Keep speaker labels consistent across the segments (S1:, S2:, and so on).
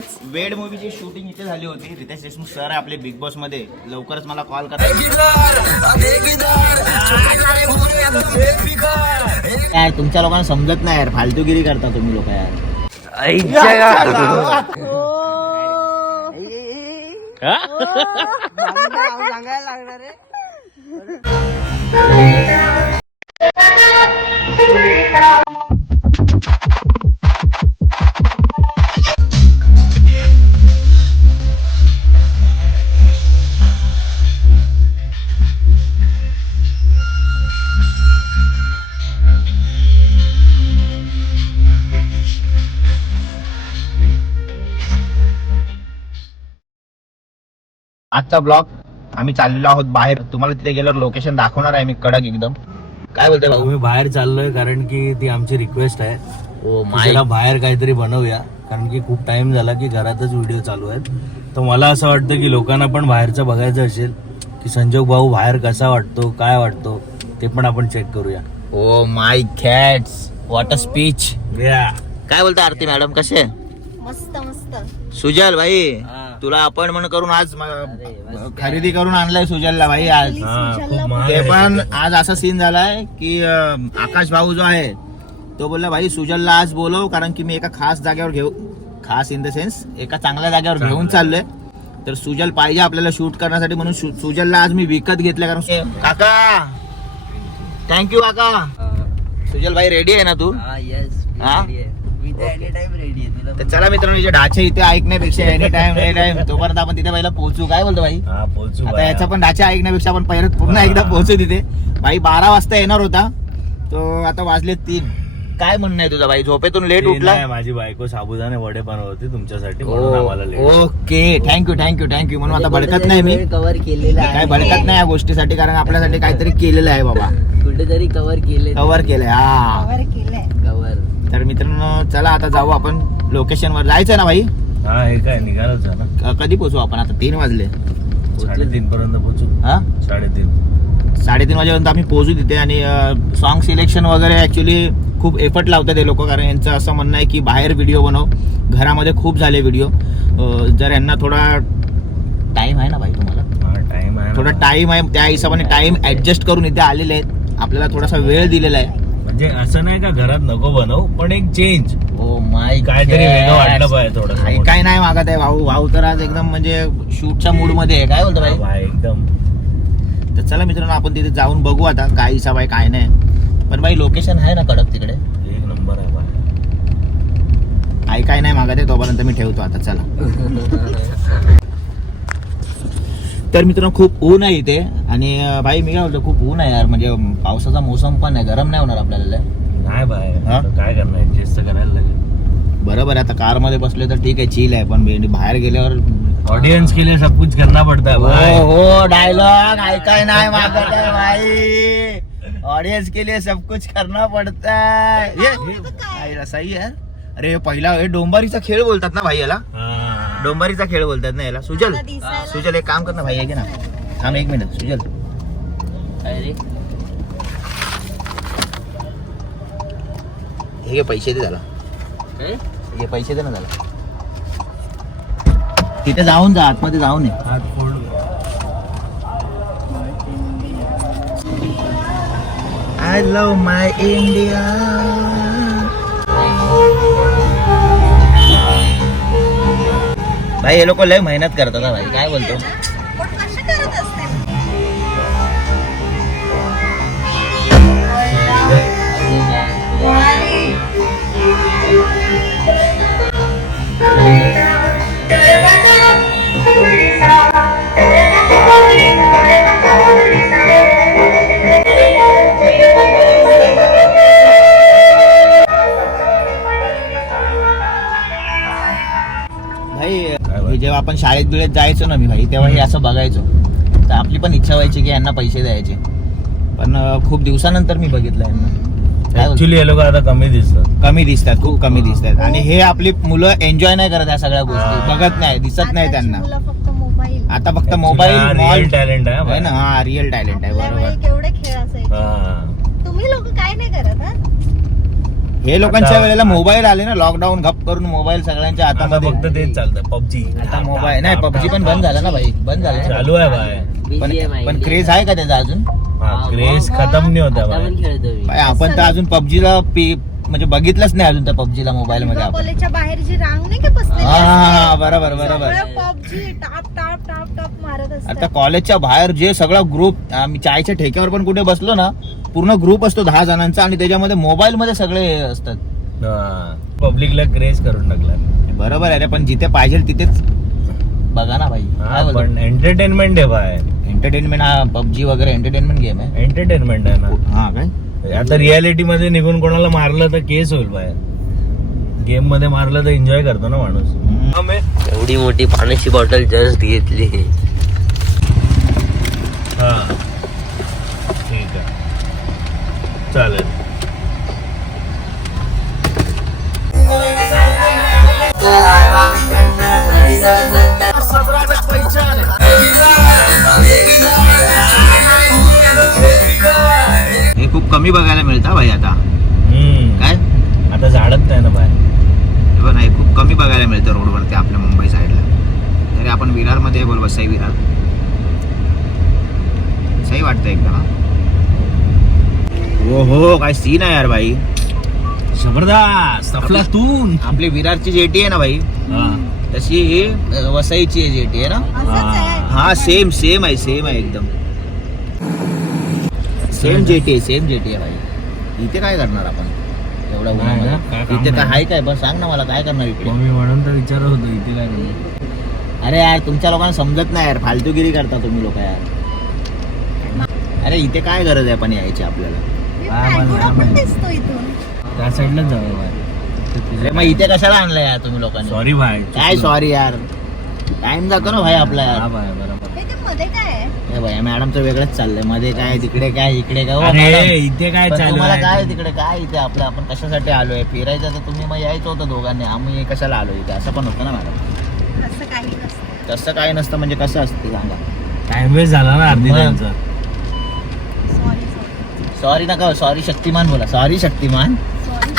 S1: वेड मूवीची शूटिंग इथे झाली होती. रितेश देशमुख सर आहे आपले बिग बॉस मध्ये. लवकरच मला कॉल करा यार. तुमच्या लोकांना समजत नाही यार, फालतूगिरी करता तुम्ही लोक यार. आजचा ब्लॉग आम्ही चाललेलो आहोत बाहेर. तुम्हाला तिथे गेल्यावर लोकेशन दाखवणार आहे मी कडक एकदम. काय बोलतोय भाऊ?
S2: मी बाहेर चाललोय कारण की ती आमची रिक्वेस्ट आहे.
S1: ओ
S2: मला बाहेर काहीतरी बनवूया, कारण की खूप टाइम झाला की घरातच व्हिडिओ चालू आहेत. तर मला असं वाटतं की लोकांना पण बाहेरचं बघायचं असेल की संजोग भाऊ बाहेर कसा वाटतो, काय वाटतो, ते पण आपण चेक करूया.
S1: Oh my cats, what a speech. काय बोलता आरती मॅडम, कसे?
S3: मस्त मस्त.
S1: सुजल भाई, तुला अपॉइंटमेंट करून आज खरेदी करून आणलाय सुजलला भाई आज. ते पण आज असा सीन झालाय की आकाश भाऊ जो आहे तो बोलला भाई सुजलला आज बोलव, कारण की मी एका खास जागेवर घेऊ, खास इन द सेन्स एका चांगल्या जागेवर घेऊन चाललोय. तर सुजल पाहिजे आपल्याला शूट करण्यासाठी, म्हणून सुजलला आज मी विकत घेतलं. कारण काका, थँक्यू काका. सुजल भाई रेडी आहे ना तू? तर चला मित्रांनो, जे ढाचे इथे ऐकण्यापेक्षा एनी टाइम तोपर्यंत आपण तिथे पहिला पोहोचू. काय बोलतो भाई?
S2: पोहोचू.
S1: आता याचा पण ढाचे ऐकण्यापेक्षा आपण परत पुन्हा एकदा पोहोचू तिथे. भाई 12 वाजता येणार होता तो, आता वाजले 3. काय म्हणणं आहे तुझा भाई? झोपेतून लेट उठला?
S2: माझी बायको साबुदाणे वडे बनवते तुमच्यासाठी, म्हणून आम्हाला लेट.
S1: Okay, thank you. म्हणून आता भडकत नाही मी,
S4: कव्हर केलेलं आहे.
S1: काय भडकत नाही या गोष्टीसाठी, कारण आपल्यासाठी काहीतरी केलेलं आहे बाबा.
S4: कुठेतरी कव्हर केलंय.
S1: हा.
S3: कव्हर केलंय.
S4: कव्हर.
S1: तर मित्रांनो चला आता जाऊ आपण लोकेशन वर. जायचं ना भाई?
S2: हा, हे काय निघालच ना.
S1: कधी पोहोचू आपण? आता 3 वाजले.
S2: 3:30 पर्यंत पोहोचू.
S1: हा,
S2: 3:30
S1: वाजेपर्यंत आम्ही पोहोचू तिथे. आणि सॉन्ग सिलेक्शन वगैरे ऍक्च्युली खूप एफर्ट लावतात ते लोक, कारण यांचं असं म्हणणं आहे की बाहेर व्हिडिओ बनव, घरामध्ये खूप झाले व्हिडिओ. जर यांना थोडा टाइम आहे ना भाई तुम्हाला?
S2: टाइम आहे,
S1: थोडा टाइम आहे, त्या हिशोबाने टाइम ऍडजस्ट करून इथे आलेले आहेत. आपल्याला थोडासा वेळ दिलेला आहे.
S2: म्हणजे असं नाही का घरात नको बनव, पण एक चेंज.
S1: ओ माय,
S2: काहीतरी वेगळं वाटलं पाहिजे थोडं.
S1: काय नाही मागत आहे भाऊ तर आज एकदम म्हणजे शूटच्या मूड मध्ये आहे. काय बोलतो भाई?
S2: एकदम.
S1: तर चला मित्रांनो, आपण तिथे जाऊन बघू आता काय हिसाब आहे काय नाही. पण भाई लोकेशन आहे ना कडक तिकडे,
S2: एक नंबर आहे बाय.
S1: काय नाही मागत आहे, तोपर्यंत मी ठेवतो आता. चला. तर मित्रांनो खूप ऊन आहे इथे. आणि भाई मी काय बोलतो, खूप ऊन आहे यार. म्हणजे पावसाचा मोसम पण आहे, गरम नाही होणार आपल्याला?
S2: नाही बाय,
S1: हा?
S2: काय करणार, ऍडजस्ट करायला लागेल.
S1: बरोबर आहे. आता कार मध्ये बसले तर ठीक आहे, चिल आहे, पण बाहेर गेल्यावर
S2: ऑडियन्स के लिए सब कुछ करना पड़ता है भाई.
S1: हो डायलॉग ऐकाय नाही मागत आहे भाई. ऑडियन्स के लिए सब कुछ करना पड़ता है. ये सही है. अरे पहिला डोंबारीचा खेळ बोलतात ना भाई याला? डोंबारीचा खेळ बोलतात ना याला. सुजल एक काम कर ना भाई, आहे की ना? थांब 1 मिनिट सुजल. हे पैसे दे झाला, हे पैसे दे ना झाला. तिथे जाऊन जा, आतमध्ये जाऊन ये. I love my India. भाई हे लोक लय मेहनत करतात ना भाई. काय बोलतो? भाई जेव्हा आपण शाळेत बिळेत जायचो ना मी भाई, तेव्हा हे असं बघायचो. तर आपली पण इच्छा व्हायची की यांना पैसे द्यायचे. पण खूप दिवसानंतर मी बघितलं यांना.
S2: ऍक्च्युली हे लोक आता कमी दिसतात,
S1: खूप कमी दिसतात. आणि हे आपली मुलं एन्जॉय नाही करत या सगळ्या गोष्टी, बघत नाही, दिसत नाही त्यांना. आता फक्त मोबाईल,
S2: रिअल टॅलेंट
S1: आहे ना. हा, रिअल टॅलेंट आहे. बरोबर.
S3: केवढे खेळ असायचे. तुम्ही लोक काय नाही करत?
S1: हे लोकांच्या
S2: आता-
S1: वेळेला मोबाईल आले ना, लॉकडाऊन गप करून मोबाईल सगळ्यांच्या
S2: आता
S1: हातामध्ये.
S2: फक्त तेच चालतं पबजी.
S1: आता मोबाईल नाही, पबजी पण बंद झाला ना भाई, बंद झाला.
S2: चालू आहे बाय.
S1: पण क्रेज आहे का त्याचा अजून?
S2: क्रेज खतम नाही होता बाय.
S4: खेळतो मी.
S1: भाई, आपण तर अजून पबजीला म्हणजे बघितलंच नाही अजून त्या पबजीला मोबाईल मध्ये आपण.
S3: कॉलेजच्या बाहेर जी रांग नाही का बसलेली
S1: हा बरोबर बरोबर.
S3: पबजी टाप टाप टाप टाप मारत
S1: आता
S3: असतात.
S1: कॉलेजच्या बाहेर जे सगळा ग्रुप, आम्ही चायच्या ठेक्यावर पण कुठे बसलो ना, पूर्ण ग्रुप असतो 10 जणांचा आणि त्याच्यामध्ये मोबाईल मध्ये सगळे असतात.
S2: पब्लिकला क्रेज करून टाकला.
S1: बरोबर आहे रे, पण जिथे पाहिजे तिथेच बघा ना भाई.
S2: पण एंटरटेनमेंट आहे बाय.
S1: एंटरटेनमेंट, हा पबजी वगैरे एंटरटेनमेंट गेम आहे.
S2: एंटरटेनमेंट आहे ना.
S1: हा काय,
S2: आता रियालिटी मध्ये निघून कोणाला मारलं तर केस होईल बाहेर. गेम मध्ये मारलं तर एन्जॉय करतो ना माणूस.
S4: एवढी मोठी पाण्याची बॉटल जस्ट घेतली.
S2: हा ठीक आहे, चालेल.
S1: हे खूप कमी बघायला मिळतं भाई आता. काय
S2: आता झाडत नाही ना बाहेर.
S1: हे बघ ना, हे खूप कमी बघायला मिळतं रोडवरती आपल्या मुंबई साईडला. तरी आपण विरार मध्ये बोल, वसई विरार सही वाटतं एकदम. हो हो, काय सीन आहे यार भाई,
S2: जबरदस्त. अफलातून.
S1: आपली विरारची जेटी आहे ना भाई, तशी ही वसईची जेटी आहे ना.
S3: असंच आहे.
S1: हा सेम सेम आहे, सेम आहे एकदम सेम जेटी आहे भाई. इथे काय करणार आपण एवढा
S2: नाही ना, काय काम
S1: इथे काय
S2: नाही.
S1: आहे काय, बस सांग ना मला, काय करणार इकडे?
S2: मी म्हणून तर विचारत होतो इथे काय करू.
S1: अरे यार, तुमच्या लोकांना समजत नाही यार, फालतूगिरी करता तुम्ही लोक यार. अरे इथे काय गरज आहे पण यायची आपल्याला?
S3: मी
S2: काय
S3: पायगुडा
S2: म्हणणार
S3: पण
S2: म्हणजे?
S3: दिसतो इथून.
S2: त्या साईडलाच जाऊ बाहेर.
S1: अरे मग इथे कशाला आणलं यार तुम्ही लोकांनी?
S2: सॉरी भाई.
S1: काय सॉरी यार, टाइम जातो ना भाई आपला
S2: हा
S1: यार.
S2: बाय, बरोबर.
S3: हे ते मध्ये काय आहे?
S1: हे भाई मॅडमचं वेगळंच चाललंय, मध्ये काय तिकडे काय इकडे काय. हो,
S2: अरे
S1: मॅडम,
S2: इथे काय
S1: पण
S2: चालू
S1: तुम्हाला काय
S2: आहे?
S1: तिकडे काय इथे आपलं, आपण कशासाठी आलोय? फिरायचं तर तुम्ही मग यायचं होतं दोघांनी, आम्ही कशाला आलो इथे, असं पण होतं ना मॅडम.
S3: असं काही नसतं.
S1: तसं काही नसतं म्हणजे कसं असतं सांगा.
S2: टाइम वेस्ट झाला ना अर्धी
S1: मग.
S2: त्यांचा.
S3: सॉरी
S1: सॉरी नका, सॉरी शक्तिमान बोला, सॉरी शक्तिमान.
S3: सॉरी.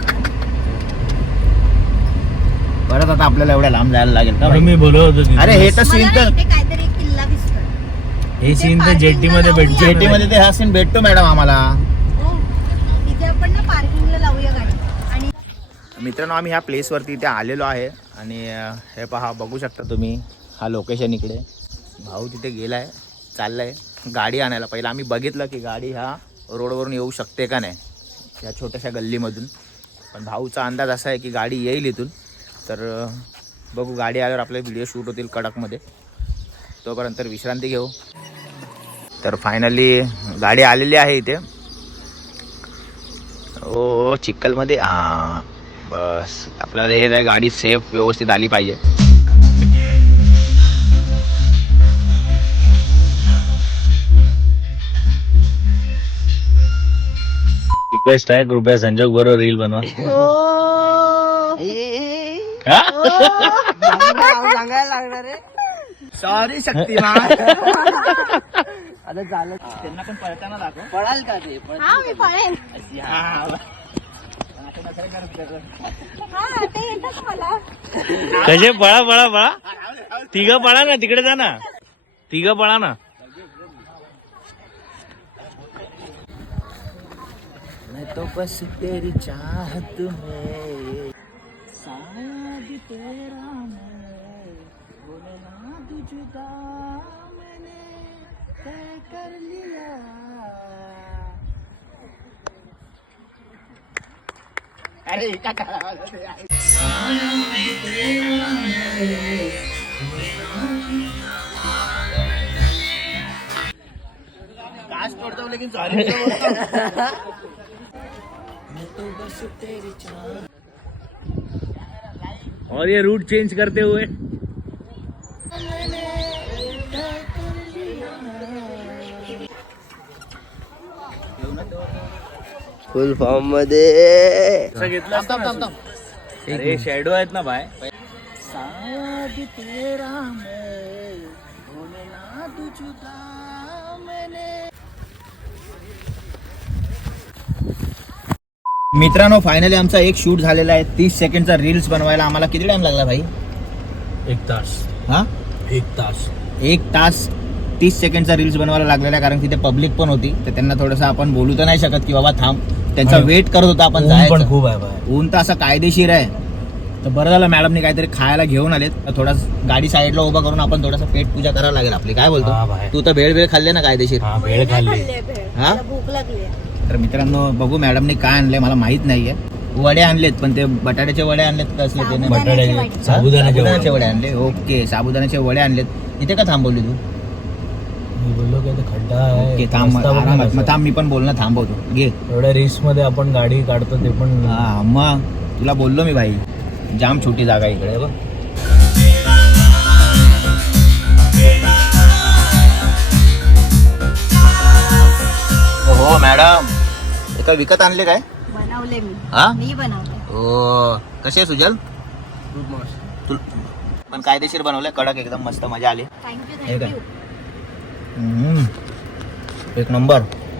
S1: परत आता आपल्याला एवढ्या लांब जायला लागेल का
S2: म्हणून
S1: भाई?
S2: मी बोलत होतो तिथे.
S1: अरे हे तर सीन
S3: मला ना
S1: तर
S3: इथे काहीतरी एक किल्ला दिसतोय.
S2: हे सीन तर जेटी मध्ये भेटतो.
S1: जेटी मध्ये ते हा सीन भेटतो मॅडम आम्हाला.
S3: हो. इथे आपण ना पार्किंगला लावूया गाडी. आणि
S1: मित्रांनो, आम्ही ह्या प्लेसवरती इथे आलेलो आहे आणि हे पहा, बघू शकता तुम्ही हा लोकेशन इकडे. भाऊ तिथे गेलाय, चाललाय गाडी आणायला. पहिला आम्ही बघितलं की गाडी ह्या रोडवरून येऊ शकते का नाही, या छोट्याशा गल्लीमधून. पण भाऊचा अंदाज असा आहे की गाडी येईल इथून. तर बघू, गाडी आल्यावर आपले व्हिडिओ शूट होतील कडकमध्ये. तोपर्यंत विश्रांती घेऊ. तर फायनली गाडी आलेली आहे इथे. ओ चिखलमध्ये, हां बस आपल्याला हे गाडी सेफ व्यवस्थित आली पाहिजे.
S2: रिक्वेस्ट आहे, कृपया संजोग बरोबर रील बनवा.
S1: सॉरी शक्तिमान.
S4: आता झालं.
S1: त्यांना पण पळताना दाखव.
S4: पळाल का ते?
S3: हा मी पळेन. हा ते येतच मला.
S2: कसे पळा पळा पळा, तिघं पळा ना, तिकडे जा ना, तिघं पळा ना.
S1: मैं तो बस तेरी चाहत में साथ तेरा मैं बोलना तुझदा मैंने तय कर लिया. अरे काश तोड़ता हूँ लेकिन सॉरी
S2: और ये रूट चेंज करते हुए
S4: फुल फॉर्म मध्ये.
S2: घेतलं. अरे शॅडो आहेत ना बाय.
S1: साथ तेरा मैं बोलना तुझदा मैंने. मित्रांनो फायनली आमचा एक शूट झालेला आहे. 30 सेकंडचा रील्स बनवायला आम्हाला किती टाइम लागला भाई?
S2: 1 तास.
S1: हा
S2: 1 तास.
S1: 1 तास 30 सेकंडचा रील्स बनवायला लागलेला आहे, कारण तिथे पब्लिक पण होती. तर त्यांना थोडंसं आपण बोलू तर नाही शकत की बाबा थांब, त्यांचा वेट करत होता आपण
S2: ऊन पण
S1: जायचं.
S2: खूप आहे बाहेर.
S1: ऊन तर असं कायदेशीर आहे. तर बरं झालं मॅडमने काहीतरी खायला घेऊन आलेत. तर थोडा गाडी साईडला उभा करून आपण थोडासा पेट पूजा करायला लागेल आपली. काय
S2: हा,
S1: बोलतो
S2: बाहेर.
S1: तू? तर भेळ खाल्ले ना कायदेशीर.
S2: हा भेळ खाल्ली.
S1: हा?
S3: मला भूक लागली आहे.
S1: तर मित्रांनो बघू मॅडमने काय आणलंय मला माहित नाहीये. वडे आणलेत, पण ते बटाट्याचे वडे आणलेत का असले ते नाही?
S3: साबुदाण्याचे
S2: बटाट्याचे
S3: वडे.
S2: साबुदाण्याचे
S1: वडे आणले. ओके, साबुदाण्याचे वडे आणलेत. इथे का थांबवली तू?
S2: मी बोललो की आता खड्डा आहे.
S1: ओके थांब,
S2: रस्ता बघ ना
S1: आरामात.
S2: कसा.
S1: मग थांब, मी पण बोलणं थांबवतो. घे.
S2: एवढ्या रेस मध्ये आपण गाडी काढतो ते पण.
S1: हा मग तुला बोललो मी भाई, जाम छोटी जागा आहे इकडे बघ. हो मॅडम, एका विकत आणले काय?
S3: बनवले मी.
S1: हा?
S3: मी बनवले.
S1: हो. कसे आहे सुजल? पण कायदेशीर बनवलंय, कडक एकदम मस्त, मजा आली.
S3: थँक्यू
S1: हे काय?
S3: थँक्यू.
S1: एक नंबर.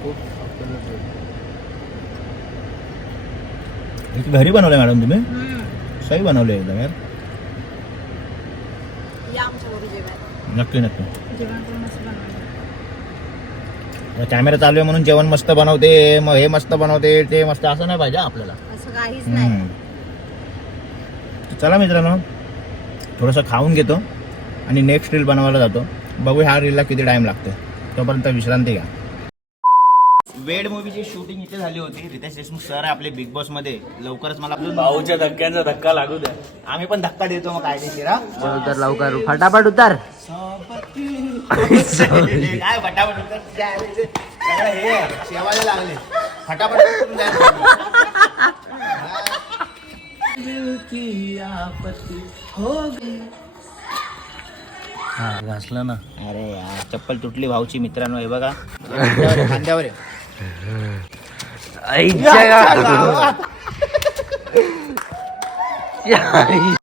S1: घरी बनवलंय मॅडम तुम्ही? सही बनवले एकदम यार.
S3: या आमच्या घरी जेवायला.
S1: नक्की नक्की.
S3: जेवण करून मस्त बनवलं.
S1: कॅमेरा चालू आहे म्हणून जेवण मस्त बनवते, मग हे मस्त बनवते, ते मस्त, असं नाही पाहिजे आपल्याला.
S3: असं काहीच नाही.
S1: चला मित्रांनो, थोडंसं खाऊन घेतो आणि नेक्स्ट रील बनवायला जातो. बघू ह्या रीलला किती टाइम लागतो. तोपर्यंत विश्रांती घ्या. वेड मूवीची शूटिंग इथे झाली होती. रितेश देशमुख सर आहे आपले बिग बॉस मध्ये. लवकरच मला
S2: भाऊच्या धक्क्यांचा धक्का लागू द्या.
S1: आम्ही पण धक्का देतो मग कायदेशीर. हा?
S4: उतर लवकर फटाफट उतर.
S1: काय फटाफट उतर? सगळं हे शेवायला लागले. फटाफट उतरून जायचं.
S2: हा घासला ना.
S1: अरे यार, चप्पल तुटली भाऊची. मित्रांनो हे बघा, खांद्यावर आहे.
S4: आईच्या